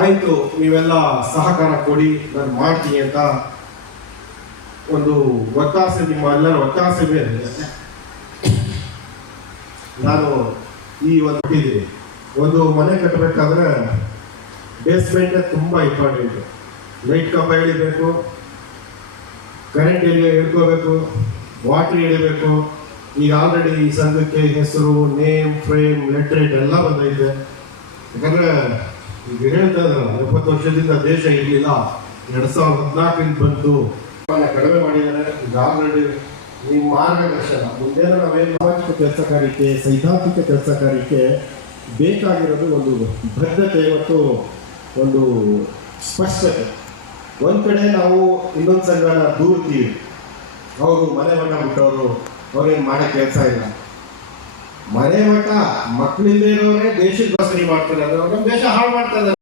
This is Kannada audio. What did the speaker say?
ಆಯಿತು ನೀವೆಲ್ಲ ಸಹಕಾರ ಕೊಡಿ ನಾನು ಮಾಡ್ತೀನಿ ಅಂತ ಒಂದು ಒತ್ತಾಸೆ, ನಿಮ್ಮ ಎಲ್ಲರ ಒತ್ತಾಸೆ ಮೇಲೆ ನಾನು ಈ ಒಂದು ಮನೆ ಕಟ್ಟಬೇಕಾದ್ರೆ ಬೇಸ್ಮೆಂಟ್ ತುಂಬ ಇಂಪಾರ್ಟೆಂಟ್. ಲೈಟ್ ಕಂಬ ಎಳಿಬೇಕು, ಕರೆಂಟ್ ಹಿಡ್ಕೋಬೇಕು, ವಾಟರ್ ಎಳಿಬೇಕು. ಈಗ ಆಲ್ರೆಡಿ ಈ ಸಂಘಕ್ಕೆ ಹೆಸರು, ನೇಮ್, ಫ್ರೇಮ್, ಲೆಟ್ರೇಟ್ ಎಲ್ಲ ಬಂದೈತೆ. ಯಾಕಂದ್ರೆ ಈಗ ಹೇಳ್ತಾ ಇದ್ರಲ್ಲ, 70 ವರ್ಷದಿಂದ ದೇಶ ಇರಲಿಲ್ಲ, 2014 ಬಂತು, ಕಡಿಮೆ ಮಾಡಿದ್ದಾರೆ. ಈಗ ಆಲ್ರೆಡಿ ನಿಮ್ಮ ಮಾರ್ಗದರ್ಶನ ಮುಂದೆ ನಾವೇನು ಸಾಮಾಜಿಕ ಕೆಲಸ ಕಾರ್ಯಕ್ಕೆ, ಸೈದ್ಧಾಂತಿಕ ಕೆಲಸ ಕಾರ್ಯಕ್ಕೆ ಬೇಕಾಗಿರೋದು ಒಂದು ಬದ್ಧತೆ ಮತ್ತು ಒಂದು ಸ್ಪಷ್ಟತೆ. ಒಂದು ಕಡೆ ನಾವು ಇನ್ನೊಂದು ಸಂಘನ ದೂರ್ತೀವಿ, ಅವರು ಮನೆ ಮಠ ಬಿಟ್ಟವರು, ಅವ್ರೇನು ಮಾಡೋ ಕೆಲಸ ಇಲ್ಲ. ಮನೆ ಮಠ ಮಕ್ಕಳಿಂದ ಇರೋರೇ ದೇಶಕ್ಕೆ ಬಸರಿ ಮಾಡ್ತಾರೆ, ಅಂದ್ರೆ ದೇಶ ಹಾಳು ಮಾಡ್ತಾರೆ.